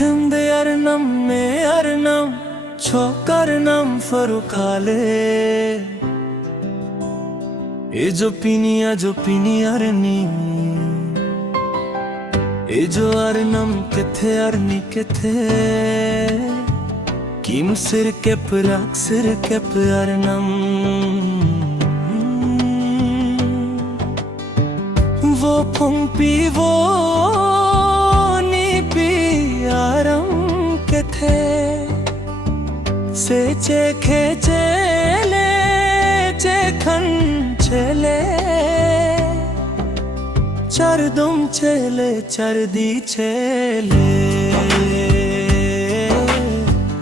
Hinde arnam me arnam chokarnam farukale e jo pini arni e jo arnam kethe arni kethe kim sir kep arnam वो पंपी वो नीपी आरम के थे से चे चेले खन चले चार दुम चले चार दी चले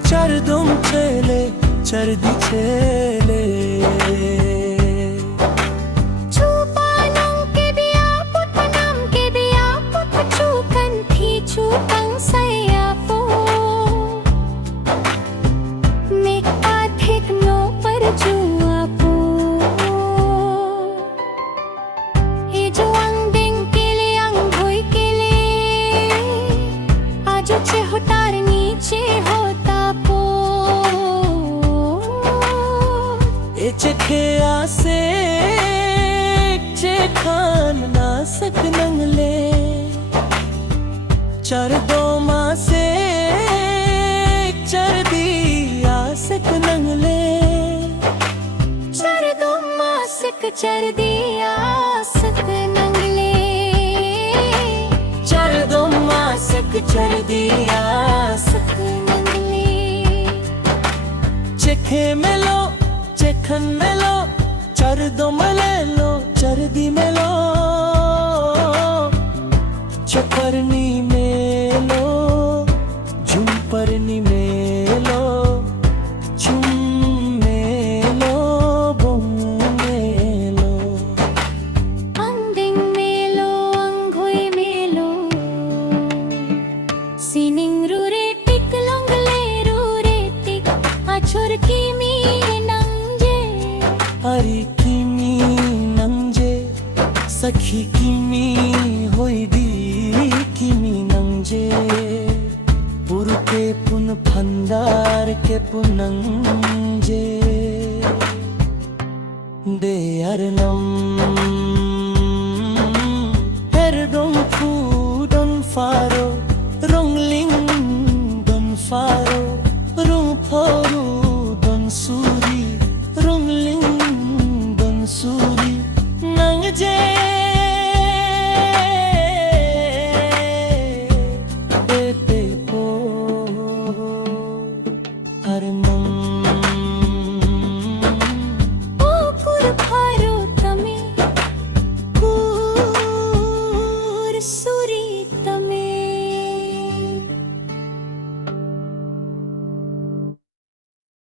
चार दुम चले चार दी चले चखे आसे खान ना सक नंगले चर दो मासे चर दी आसक नंगले चर दो मासक चर दी आसक नंगले चर दो मासक चर दी आसक नंगले चखे मेलो चखन मेलो चर दो मले लो चर दी मेलो चपरनी मेलो झुमपरनी मेलो झुम मेलो बुम मेलो अंदिंग मेलो अंगोई मेलो सिनिंग रूरे टिक लोंगले रूरे टिक आछुर की मी अरी किमी नंजे सखी किमी होई दी किमी नंजे पुरके पुन फंदार के पुनंजे दे अरनम हेरदों फूडों फारो रोंगलिंग दों फारो रों फोरू दों सूरी रोंगलिंग सूरी नंगजे पे पो अरमो